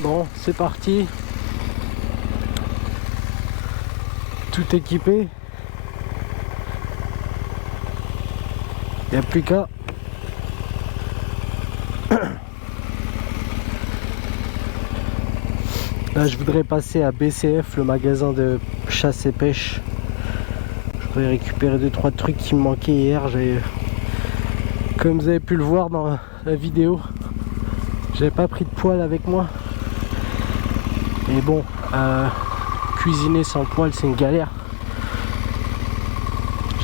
Bon, c'est parti. Tout équipé. Il n'y a plus qu'à. Là, je voudrais passer à BCF, le magasin de chasse et pêche. Je voudrais récupérer 2-3 trucs qui me manquaient hier. Comme vous avez pu le voir dans la vidéo, j'avais pas pris de poêle avec moi. Et bon, cuisiner sans poêle, c'est une galère.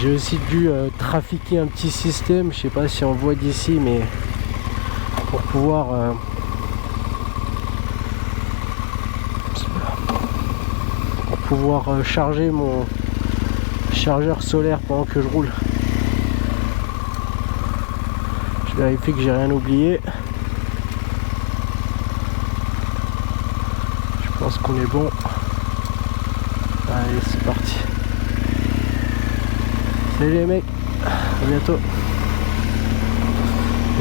J'ai aussi dû trafiquer un petit système, je sais pas si on voit d'ici, mais pour pouvoir charger mon chargeur solaire pendant que je roule. Je vérifie que j'ai rien oublié. Je pense qu'on est bon. Allez, c'est parti. Salut les mecs, à bientôt.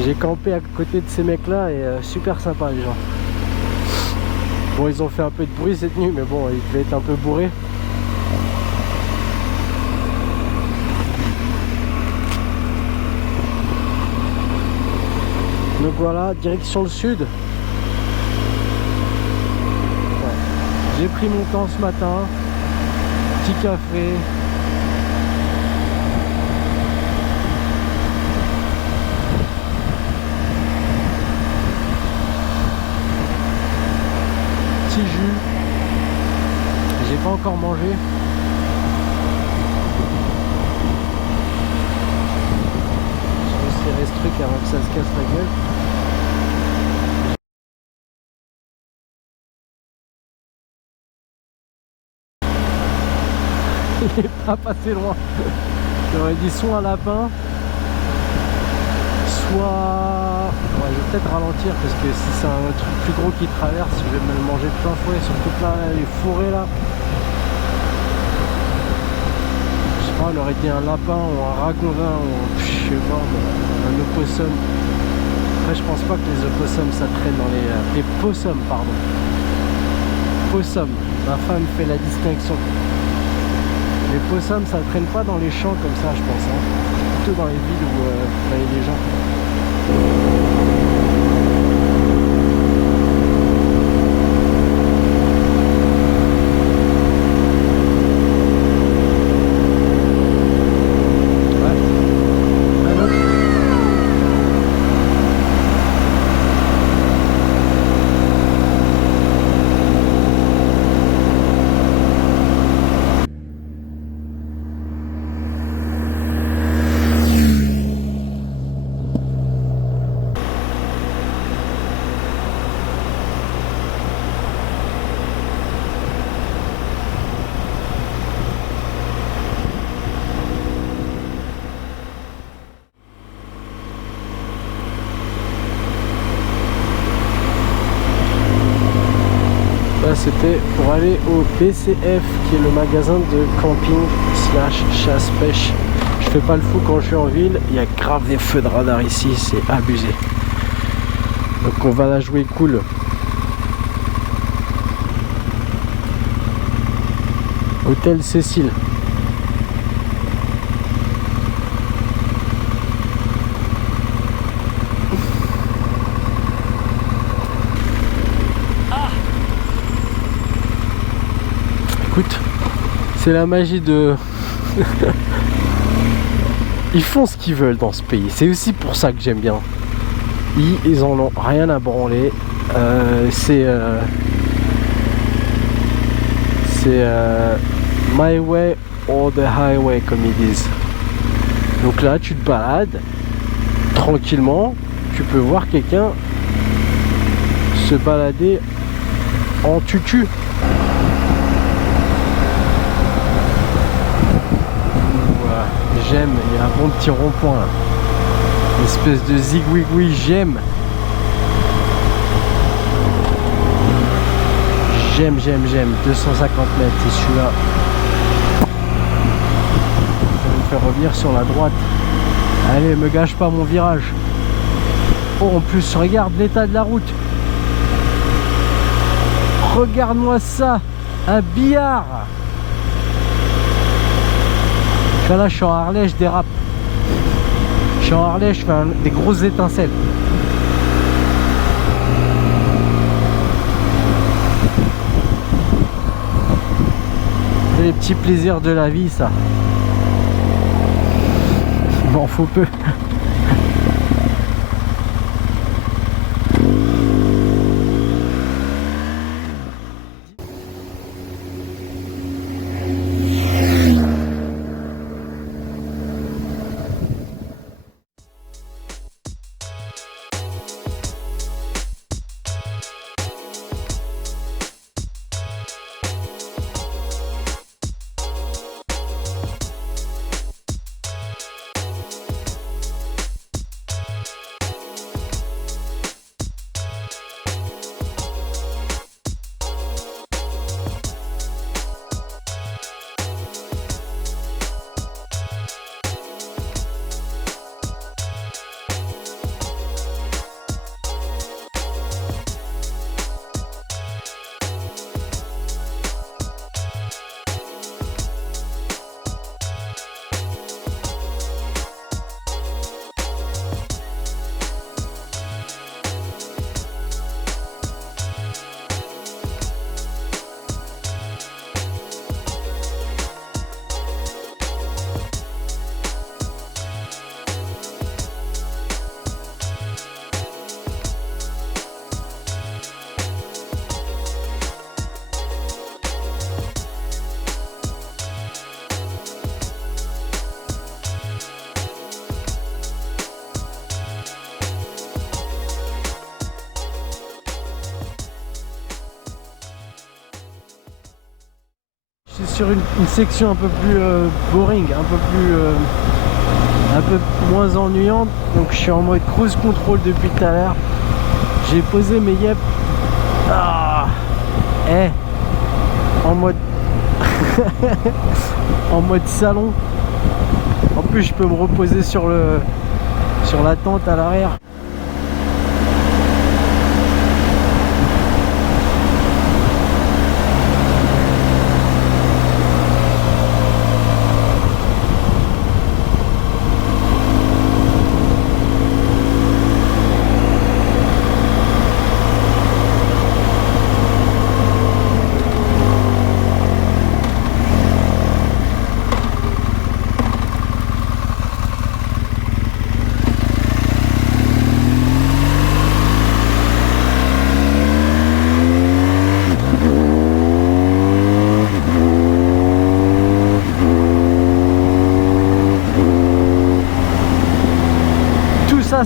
J'ai campé à côté de ces mecs là et super sympa les gens. Bon, ils ont fait un peu de bruit cette nuit, mais bon, ils devaient être un peu bourrés. Donc voilà, direction le sud. Ouais. J'ai pris mon temps ce matin. Petit café. Petit jus. J'ai pas encore mangé. Je vais serrer ce truc avant que ça se casse la gueule. Il est pas passé loin. J'aurais dit soit un lapin, soit... Ouais, je vais peut-être ralentir parce que si c'est un truc plus gros qui traverse, je vais me le manger de plein fouet, surtout que là, les fourrés là. Je sais pas, on aurait dit un lapin ou un ragondin ou je sais pas, un opossum. Après, je pense pas que les opossums ça traîne dans les possums, pardon. Possum, ma femme fait la distinction. Les possums ça traîne pas dans les champs comme ça, je pense, hein. Plutôt dans les villes où il y a des gens. C'était pour aller au BCF qui est le magasin de camping / chasse pêche. Je fais pas le fou quand je suis en ville, il y a grave des feux de radar ici, c'est abusé. Donc on va la jouer cool. Hôtel Cécile. Écoute, c'est la magie de... Ils font ce qu'ils veulent dans ce pays. C'est aussi pour ça que j'aime bien. Ils en ont rien à branler. C'est my way or the highway, comme ils disent. Donc là, tu te balades tranquillement. Tu peux voir quelqu'un se balader en tutu. J'aime, il y a un bon petit rond-point là. Une espèce de zigouigoui, j'aime. J'aime. 250 mètres, c'est celui-là. Ça va me faire revenir sur la droite. Allez, me gâche pas mon virage. Oh, en plus, regarde l'état de la route. Regarde-moi ça, un billard. Là, je suis en Harley, je dérape. Je suis en Harley, je fais des grosses étincelles. C'est les petits plaisirs de la vie, ça. Il m'en faut peu. Sur une section un peu plus boring, un peu moins ennuyante. Donc je suis en mode cruise control depuis tout à l'heure. J'ai posé mes yep en mode en mode salon. En plus je peux me reposer sur la tente à l'arrière.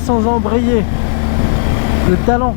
Sans embrayer, le talent.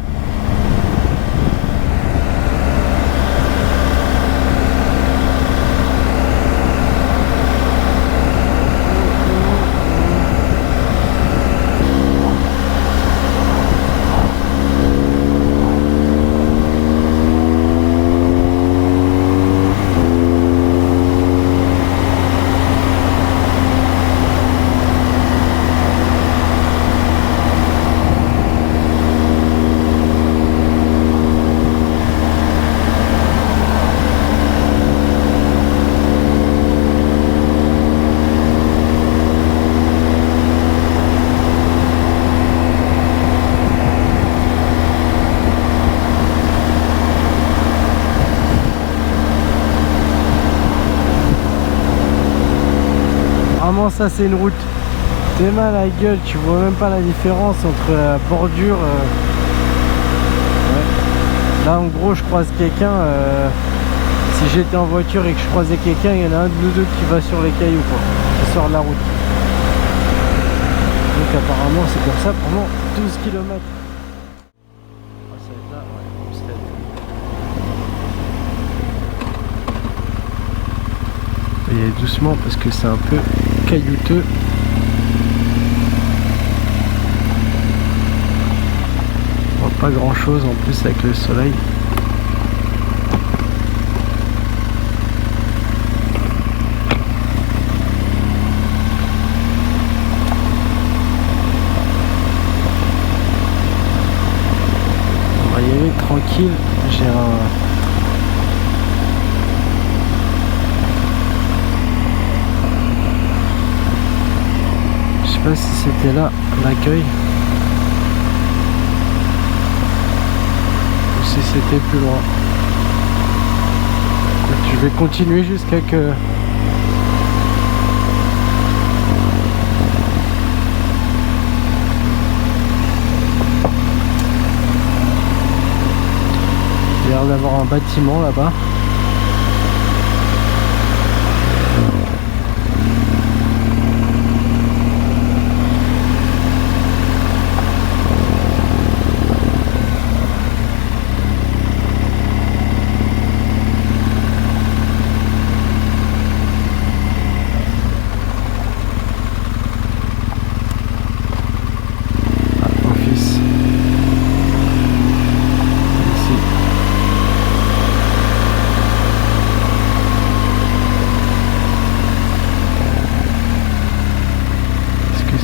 Ça c'est une route, t'es mal à la gueule, tu vois même pas la différence entre la bordure. Ouais. Là en gros je croise quelqu'un, si j'étais en voiture et que je croisais quelqu'un, il y en a un de nous deux qui va sur les cailloux quoi, qui sort de la route. Donc apparemment c'est comme ça pendant 12 km. Et doucement parce que c'est un peu caillouteux. On voit pas grand chose en plus avec le soleil. On va y aller tranquille. J'ai un sais pas si c'était là l'accueil ou si c'était plus loin. Je vais continuer jusqu'à que il y a l'air d'avoir un bâtiment là-bas.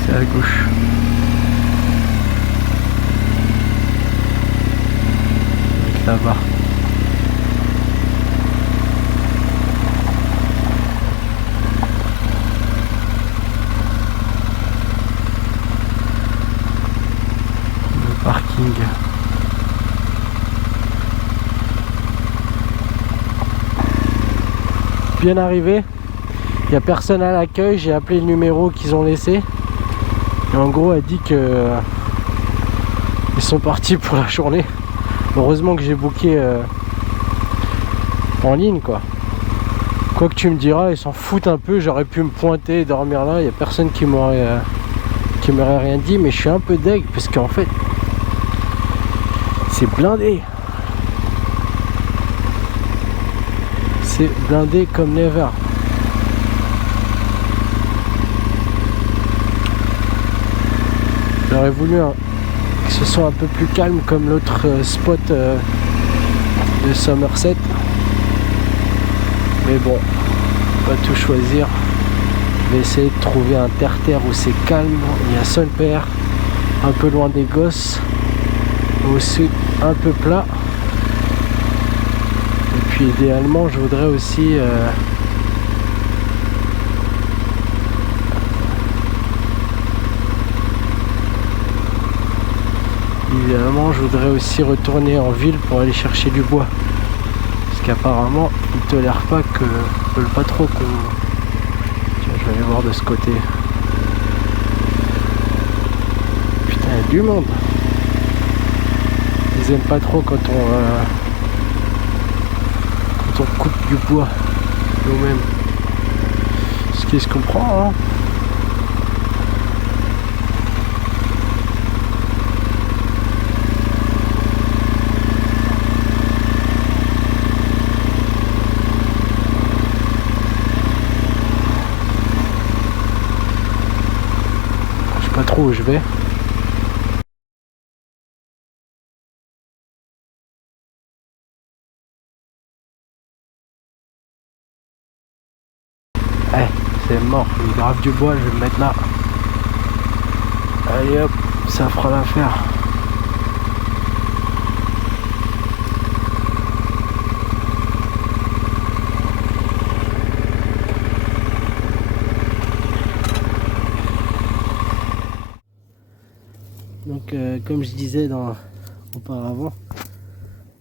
À gauche. Là-bas. Le parking. Bien arrivé. Il n'y a personne à l'accueil. J'ai appelé le numéro qu'ils ont laissé. Et en gros, elle dit que ils sont partis pour la journée. Heureusement que j'ai booké en ligne, quoi. Quoi que tu me diras, ils s'en foutent un peu. J'aurais pu me pointer et dormir là. Il n'y a personne qui m'aurait rien dit. Mais je suis un peu deg parce qu'en fait, c'est blindé. C'est blindé comme never. J'aurais voulu que ce soit un peu plus calme comme l'autre spot de Somerset. Mais bon, on va tout choisir. Je vais essayer de trouver un terre-terre où c'est calme. Il y a Solpère, un peu loin des gosses. Au sud, un peu plat. Et puis idéalement, je voudrais aussi... Évidemment, je voudrais aussi retourner en ville pour aller chercher du bois. Parce qu'apparemment, ils ne tolèrent pas que... Ils veulent pas trop qu'on... Tiens, je vais aller voir de ce côté. Putain, il y a du monde. Ils aiment pas trop quand on coupe du bois nous-mêmes. Ce qui se comprend, hein. Pas trop où je vais. Eh, c'est mort, il grave du bois, je vais me mettre là. Allez hop, ça fera l'affaire. Donc comme je disais auparavant,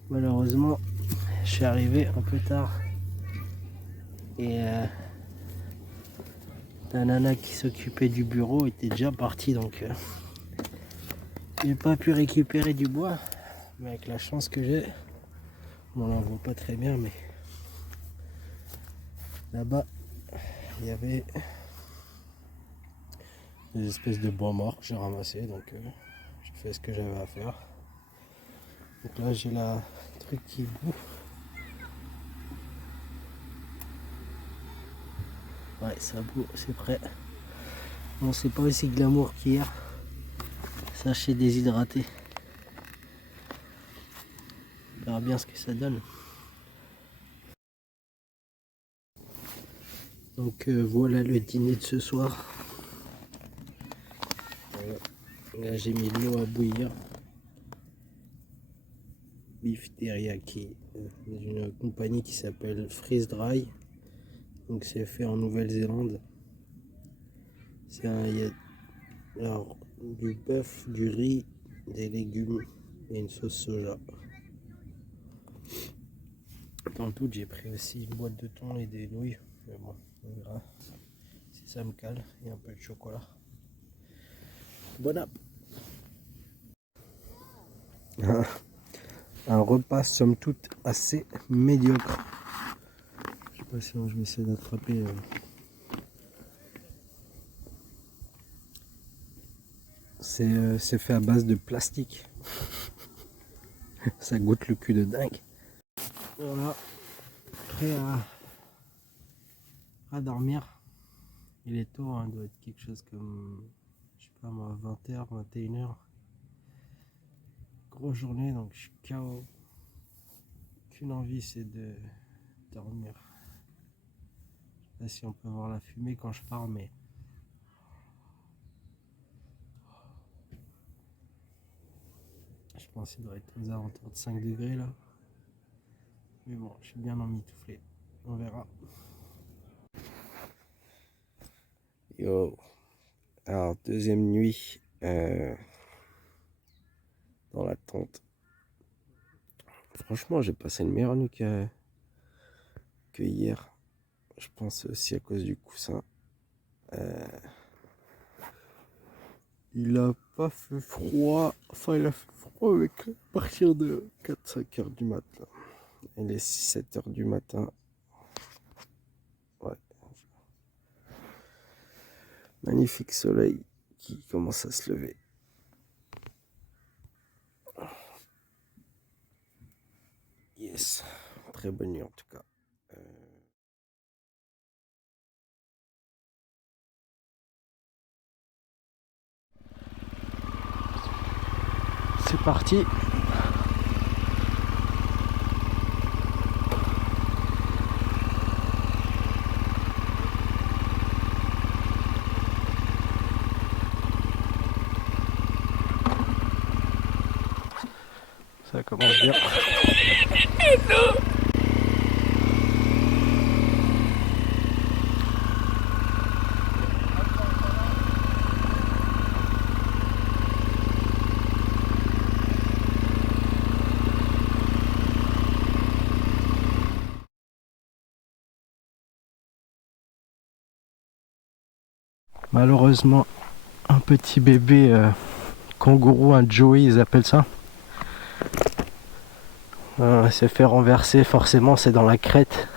malheureusement je suis arrivé un peu tard et la nana qui s'occupait du bureau était déjà partie, donc j'ai pas pu récupérer du bois, mais avec la chance que j'ai, on n'en voit pas très bien, mais là-bas il y avait des espèces de bois morts que j'ai ramassé, donc j'ai fait ce que j'avais à faire. Donc là j'ai la truc qui bout. Ouais, ça bout, c'est prêt. Bon, c'est pas aussi glamour qu'hier. Sachez déshydraté. On verra bien ce que ça donne. Donc voilà le dîner de ce soir. Voilà. Là j'ai mis de l'eau à bouillir. Beef teriyaki d'une compagnie qui s'appelle Freeze Dry. Donc c'est fait en Nouvelle-Zélande. Il y a Alors, du bœuf, du riz, des légumes et une sauce soja. Dans le tout, j'ai pris aussi une boîte de thon et des nouilles. Mais bon, on verra si ça me cale. Et un peu de chocolat. Bon app. Un repas somme toute assez médiocre. Je sais pas si je vais essayer d'attraper. C'est fait à base de plastique. Ça goûte le cul de dingue. Voilà, prêt à dormir. Il est tôt, hein, il doit être quelque chose comme, je sais pas moi, 20h, 21h. Grosse journée, donc je suis KO. Qu'une envie, c'est de dormir. Je sais pas si on peut voir la fumée quand je parle, mais je pense qu'il doit être aux alentours de 5 degrés là. Mais bon, je suis bien emmitouflé. On verra. Yo. Alors, deuxième nuit dans la tente. Franchement, j'ai passé une meilleure nuit que hier. Je pense aussi à cause du coussin. Il a pas fait froid. Enfin, il a fait froid avec à partir de 4-5 heures du matin. Il est 7 heures du matin. Ouais. Magnifique soleil qui commence à se lever. Yes. Très bonne nuit en tout cas. C'est parti. Ça commence bien. Malheureusement, un petit bébé kangourou, un Joey, ils appellent ça. S'est fait renverser, forcément, c'est dans la crête.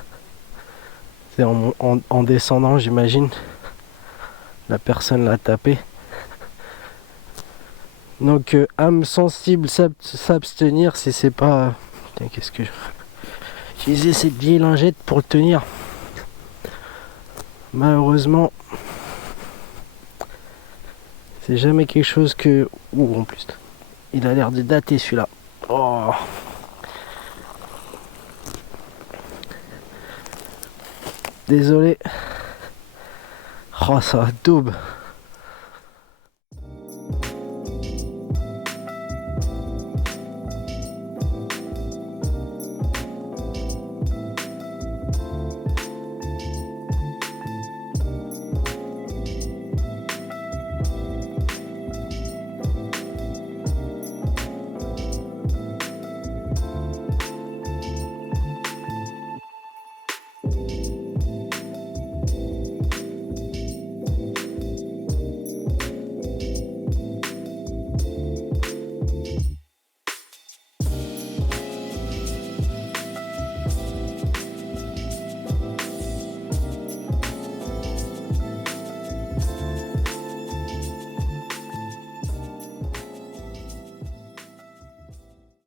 C'est en descendant, j'imagine. La personne l'a tapé. Donc, âme sensible, s'abstenir si c'est pas. Putain, qu'est-ce que. Utiliser cette vieille lingette pour le tenir. Malheureusement, c'est jamais quelque chose que. Ouh, en plus, il a l'air de dater celui-là. Oh. Désolé. Oh, ça va daube.